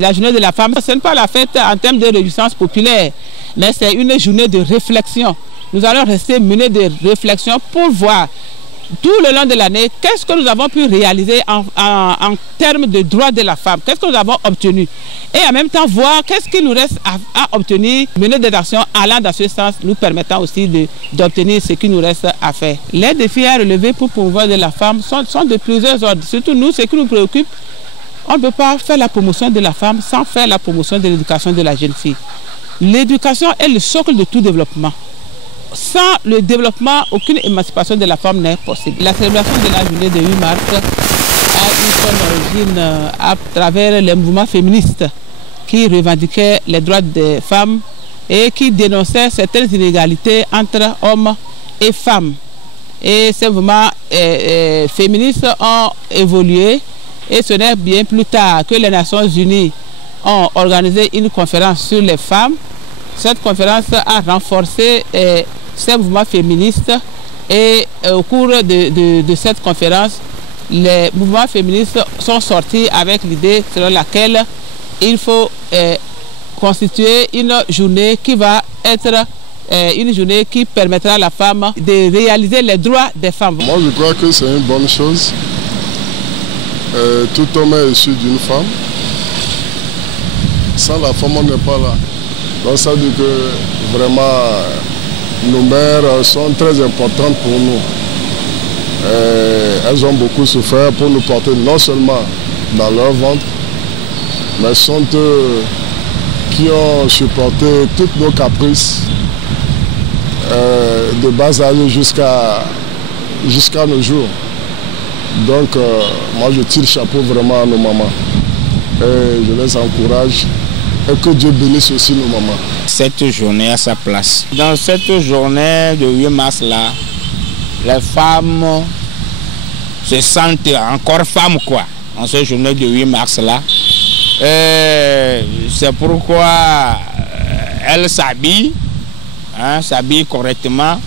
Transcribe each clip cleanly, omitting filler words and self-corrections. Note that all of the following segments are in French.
La journée de la femme, ce n'est pas la fête en termes de réjouissance populaire, mais c'est une journée de réflexion. Nous allons rester menés de réflexion pour voir tout le long de l'année qu'est-ce que nous avons pu réaliser en termes de droits de la femme, qu'est-ce que nous avons obtenu. Et en même temps voir qu'est-ce qu'il nous reste à obtenir, mener des actions allant dans ce sens, nous permettant aussi d'obtenir ce qu'il nous reste à faire. Les défis à relever pour promouvoir de la femme sont de plusieurs ordres. Surtout nous, ce qui nous préoccupe, on ne peut pas faire la promotion de la femme sans faire la promotion de l'éducation de la jeune fille. L'éducation est le socle de tout développement. Sans le développement, aucune émancipation de la femme n'est possible. La célébration de la journée de 8 mars a eu son origine à travers les mouvements féministes qui revendiquaient les droits des femmes et qui dénonçaient certaines inégalités entre hommes et femmes. Et ces mouvements féministes ont évolué et ce n'est bien plus tard que les Nations Unies ont organisé une conférence sur les femmes. Cette conférence a renforcé ces mouvements féministes et au cours de cette conférence, les mouvements féministes sont sortis avec l'idée selon laquelle il faut constituer une journée qui va être une journée qui permettra à la femme de réaliser les droits des femmes. Moi je crois que c'est une bonne chose. Tout homme est issu d'une femme. Sans la femme on n'est pas là. Donc ça veut dire que vraiment nos mères sont très importantes pour nous. Elles ont beaucoup souffert pour nous porter non seulement dans leur ventre, mais sont eux qui ont supporté toutes nos caprices de bas âge jusqu'à nos jours. Donc moi je tire le chapeau vraiment à nos mamans et je les encourage. Et que Dieu bénisse aussi nos mamans. Cette journée a sa place. Dans cette journée de 8 mars là, les femmes se sentent encore femmes quoi. En cette journée de 8 mars là. C'est pourquoi elles s'habillent, s'habillent correctement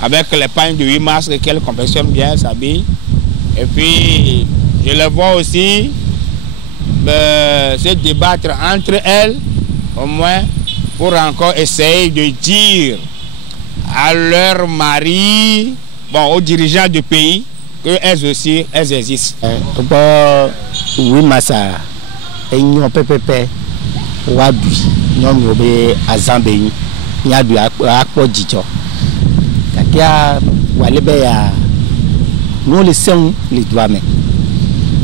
avec les pagnes de 8 mars qu'elles confectionnent bien, s'habillent. Et puis je les vois aussi se débattre entre elles, au moins pour encore essayer de dire à leurs maris, bon, aux dirigeants du pays, qu'elles aussi, elles existent. Oui, massa, et nous PPP, Wabi, nous sommes à Zambéi, nous sommes à Kodjicho. Kakia, Walebea, nous les sommes les doigts.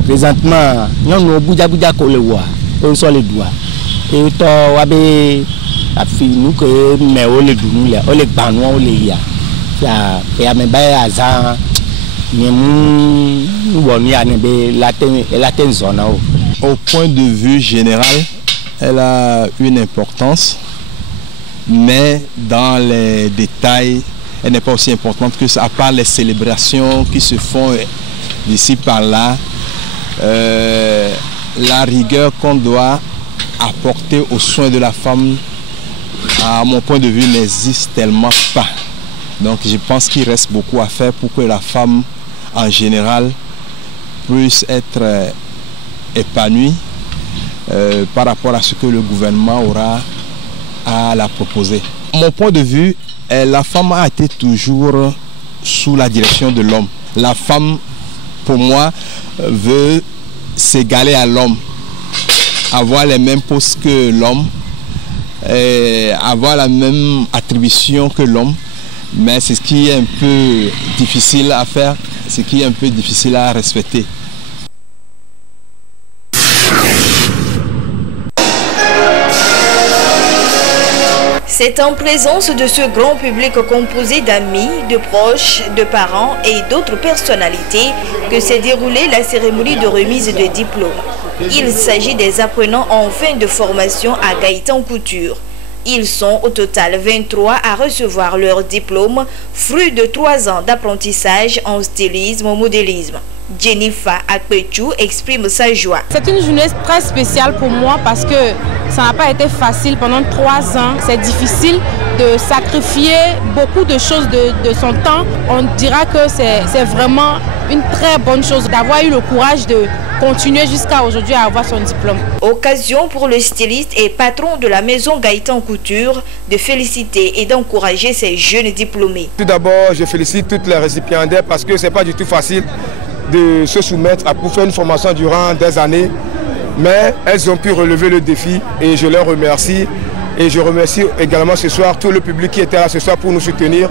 Présentement, nous sommes au Bouddha Kolewa, nous sommes les doigts. Et toi, Wabe, a fait nous que mais on les doux, on les banous, on les ya. Et à mes bails à Zan, nous sommes la zone. Au point de vue général, elle a une importance, mais dans les détails, elle n'est pas aussi importante que ça, à part les célébrations qui se font d'ici par là. La rigueur qu'on doit apporter aux soins de la femme, à mon point de vue, n'existe tellement pas. Donc je pense qu'il reste beaucoup à faire pour que la femme, en général, puisse être épanouie par rapport à ce que le gouvernement aura à la proposer. Mon point de vue, la femme a été toujours sous la direction de l'homme. La femme, pour moi, veut s'égaler à l'homme, avoir les mêmes postes que l'homme, avoir la même attribution que l'homme, mais c'est ce qui est un peu difficile à faire, ce qui est un peu difficile à respecter. C'est en présence de ce grand public composé d'amis, de proches, de parents et d'autres personnalités que s'est déroulée la cérémonie de remise de diplôme. Il s'agit des apprenants en fin de formation à Gaëtan Couture. Ils sont au total 23 à recevoir leur diplôme, fruit de 3 ans d'apprentissage en stylisme et modélisme. Jennifer Akpechou exprime sa joie. C'est une journée très spéciale pour moi parce que ça n'a pas été facile pendant 3 ans. C'est difficile de sacrifier beaucoup de choses de son temps. On dira que c'est vraiment une très bonne chose d'avoir eu le courage de continuer jusqu'à aujourd'hui à avoir son diplôme. Occasion pour le styliste et patron de la maison Gaëtan Couture de féliciter et d'encourager ces jeunes diplômés. Tout d'abord, je félicite toutes les récipiendaires parce que ce n'est pas du tout facile de se soumettre pour faire une formation durant des années. Mais elles ont pu relever le défi et je leur remercie. Et je remercie également ce soir tout le public qui était là ce soir pour nous soutenir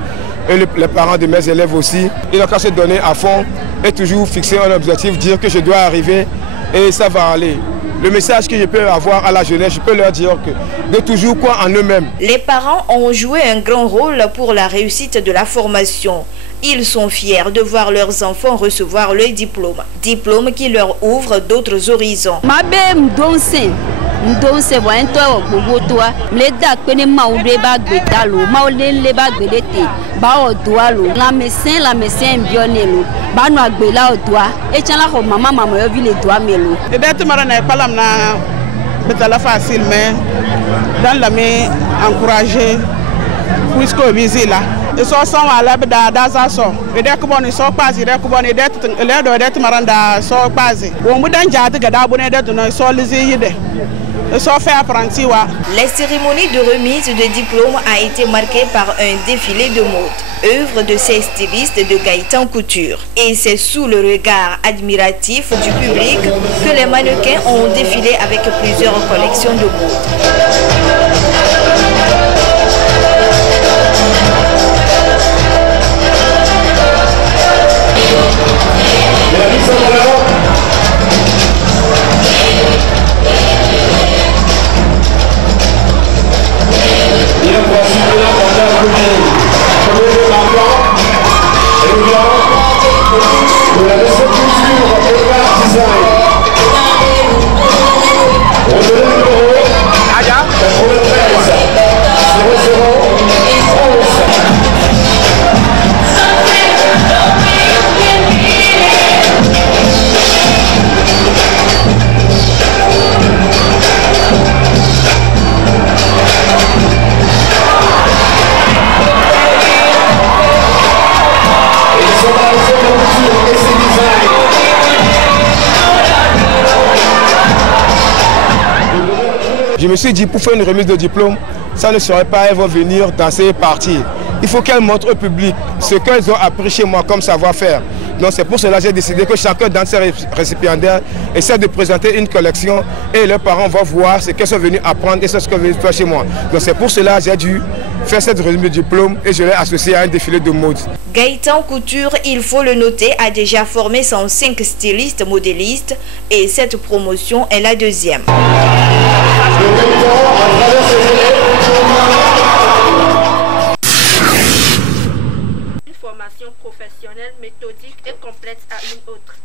et les parents de mes élèves aussi. Ils ont qu'à se donner à fond et toujours fixer un objectif, dire que je dois arriver et ça va aller. Le message que je peux avoir à la jeunesse, je peux leur dire que de toujours croire en eux-mêmes. Les parents ont joué un grand rôle pour la réussite de la formation. Ils sont fiers de voir leurs enfants recevoir le diplôme. Diplôme qui leur ouvre d'autres horizons. Ndonse wa ntwa gbogbo toa mleda pene maule ba gbetalo maule le ba gbelete ba odoalo la médecin bionelo ba no agbela odoa e chala ko mama yo vile doa melo et d'être marana pas là na betala facile mais dans la main encourager puisque visi là et so sans ala da za so e de ko boni so pazi de ko boni de le do de maranda so pazi wo mu dan jaati ga da boni de no so lizi yide. La cérémonie de remise de diplôme a été marquée par un défilé de mode, œuvre de ces stylistes de Gaëtan Couture. Et c'est sous le regard admiratif du public que les mannequins ont défilé avec plusieurs collections de mode. Je me suis dit, pour faire une remise de diplôme, ça ne serait pas, elles vont venir danser et partir. Il faut qu'elles montrent au public ce qu'elles ont appris chez moi comme savoir-faire. Donc c'est pour cela que j'ai décidé que chacun dans ces récipiendaires essaie de présenter une collection et leurs parents vont voir ce qu'elles sont venus apprendre et ce qu'elles veulent faire chez moi. Donc c'est pour cela que j'ai dû faire cette remise de diplôme et je l'ai associé à un défilé de mode. Gaëtan Couture, il faut le noter, a déjà formé 105 stylistes modélistes et cette promotion est la deuxième. Une formation professionnelle, méthodique et complète à une autre.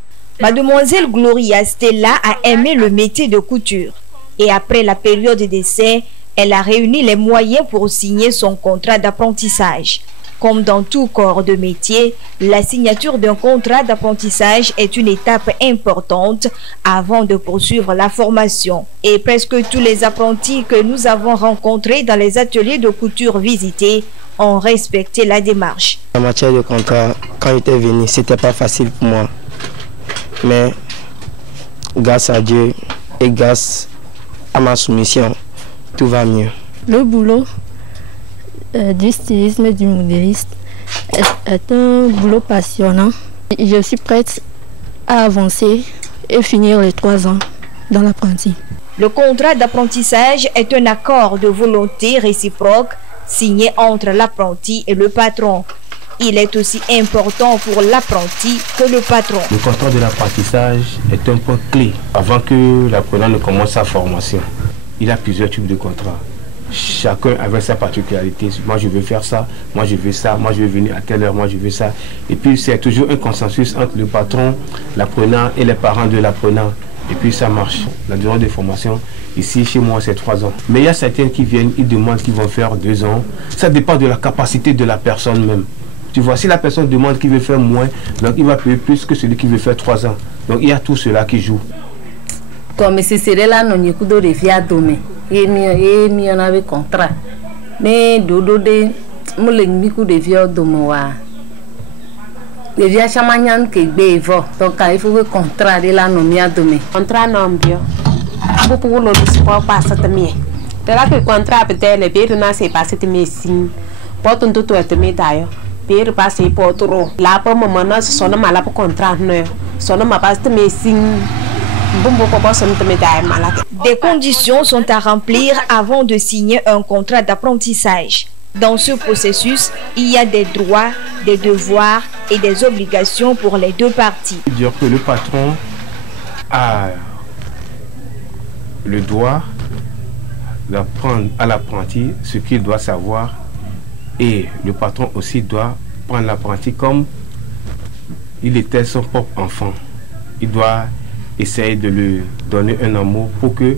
Mademoiselle Gloria Stella a aimé le métier de couture et après la période d'essai, elle a réuni les moyens pour signer son contrat d'apprentissage. Comme dans tout corps de métier, la signature d'un contrat d'apprentissage est une étape importante avant de poursuivre la formation. Et presque tous les apprentis que nous avons rencontrés dans les ateliers de couture visités ont respecté la démarche. En matière de contrat, quand j'étais venu, c'était pas facile pour moi. Mais grâce à Dieu et grâce à ma soumission, tout va mieux. Le boulot du stylisme et du modéliste est un boulot passionnant. Je suis prête à avancer et finir les 3 ans dans l'apprenti. Le contrat d'apprentissage est un accord de volonté réciproque signé entre l'apprenti et le patron. Il est aussi important pour l'apprenti que le patron. Le contrat de l'apprentissage est un point clé avant que l'apprenant ne commence sa formation. Il a plusieurs types de contrats. Chacun avec sa particularité. Moi je veux faire ça, moi je veux ça, moi je veux venir à telle heure, moi je veux ça. Et puis c'est toujours un consensus entre le patron, l'apprenant et les parents de l'apprenant. Et puis ça marche. La durée de formation, ici chez moi c'est 3 ans. Mais il y a certains qui viennent, ils demandent qu'ils vont faire 2 ans. Ça dépend de la capacité de la personne même. Tu vois, si la personne demande qu'il veut faire moins, donc il va payer plus que celui qui veut faire 3 ans. Donc il y a tout cela qui joue. Comme si c'est là, non, il y a de rivière domé. Et mi en avait contrat. Mais dodo de moulin miku de vieux domoa. Les vieux chamanians qui bévent, donc il faut que contrat de la nomia demain. Contrat non bien. Pour le support pas cette mienne. De là que contrat peut-être le pire n'a c'est pas cette médecine. Pas tout tout être médaille. Pire passer pour trop. Là pour moment non ce sont mal pour contrat non. Son ma pas cette médecine. Des conditions sont à remplir avant de signer un contrat d'apprentissage. Dans ce processus, il y a des droits, des devoirs et des obligations pour les deux parties. Dire que le patron a le droit d'apprendre à l'apprenti ce qu'il doit savoir et le patron aussi doit prendre l'apprenti comme il était son propre enfant. Il doit essayer de lui donner un amour pour que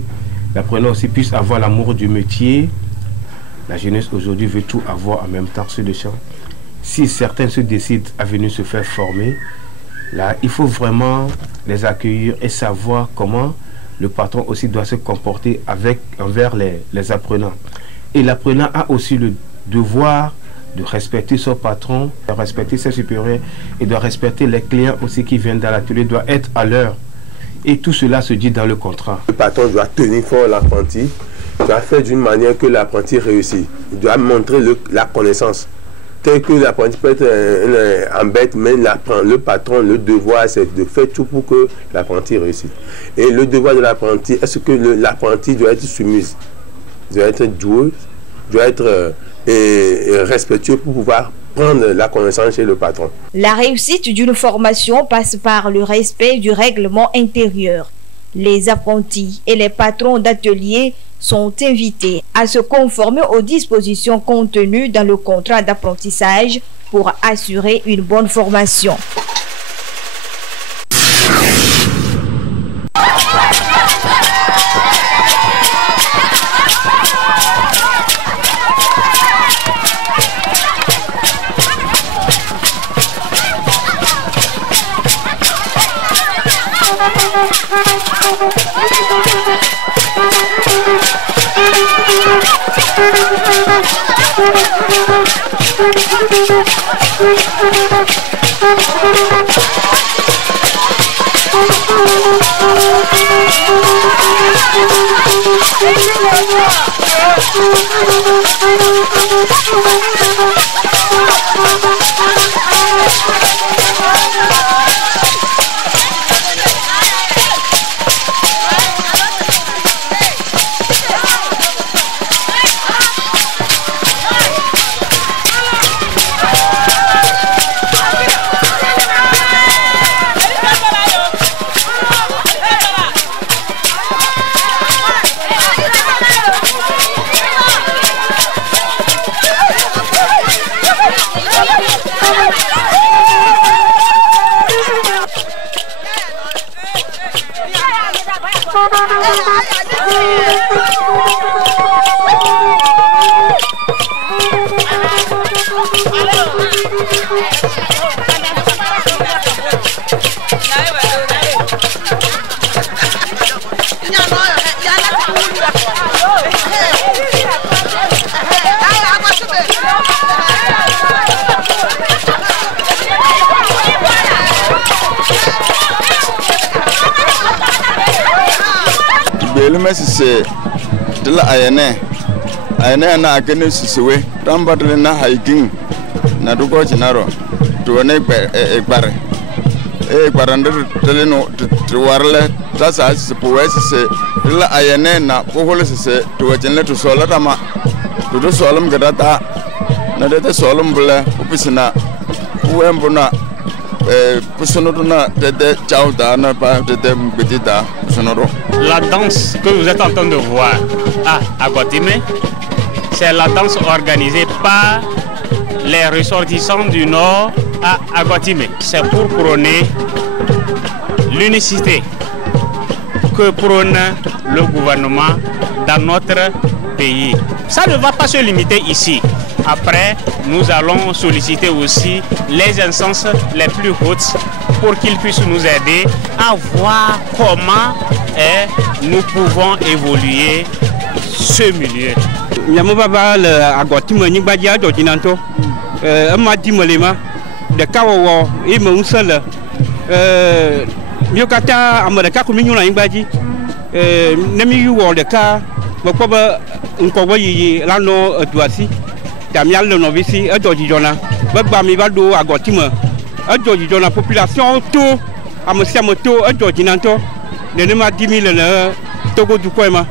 l'apprenant aussi puisse avoir l'amour du métier. La jeunesse aujourd'hui veut tout avoir en même temps sur le champ. Si certains se décident à venir se faire former, là, il faut vraiment les accueillir et savoir comment le patron aussi doit se comporter envers les apprenants. Et l'apprenant a aussi le devoir de respecter son patron, de respecter ses supérieurs et de respecter les clients aussi qui viennent dans l'atelier, doit être à l'heure. Et tout cela se dit dans le contrat. Le patron doit tenir fort l'apprenti, doit faire d'une manière que l'apprenti réussit. Il doit montrer la connaissance. Tel que l'apprenti peut être en bête, mais le patron, le devoir, c'est de faire tout pour que l'apprenti réussisse. Et le devoir de l'apprenti, est-ce que l'apprenti doit être soumis, doit être doué, doit être respectueux pour pouvoir prendre la connaissance chez le patron. La réussite d'une formation passe par le respect du règlement intérieur. Les apprentis et les patrons d'ateliers sont invités à se conformer aux dispositions contenues dans le contrat d'apprentissage pour assurer une bonne formation. C'est de la ayane na akene sisiwe tambatle na hiking na dugo chinaro to ne ekbare ekbarande teleno warle tasa sipuwe se de la ayane na pohole se to chenle to sola tama to solum gadata na de solum bula opisina uembuna La danse que vous êtes en train de voir à Agotime, c'est la danse organisée par les ressortissants du Nord à Agotime. C'est pour prôner l'unicité que prône le gouvernement dans notre pays. Ça ne va pas se limiter ici. Après, nous allons solliciter aussi les instances les plus hautes pour qu'ils puissent nous aider à voir comment nous pouvons évoluer ce milieu. ɖeka wɔwɔ eye me ŋusẽ le mío katã ame ɖeka ko mi nyo le anyigba dzi ne mi wɔ ɖeka mekpɔ be ŋkɔgbɔ yiyi la nɔ edua si ta míalé nɔvi si edzɔ dzidzɔ na be gba mi va ɖo agɔti me edzɔ dzidzɔ na population to ame sia ame to edzɔ dzi na ŋutɔ nenema di mi le ne Togo dukɔe ma.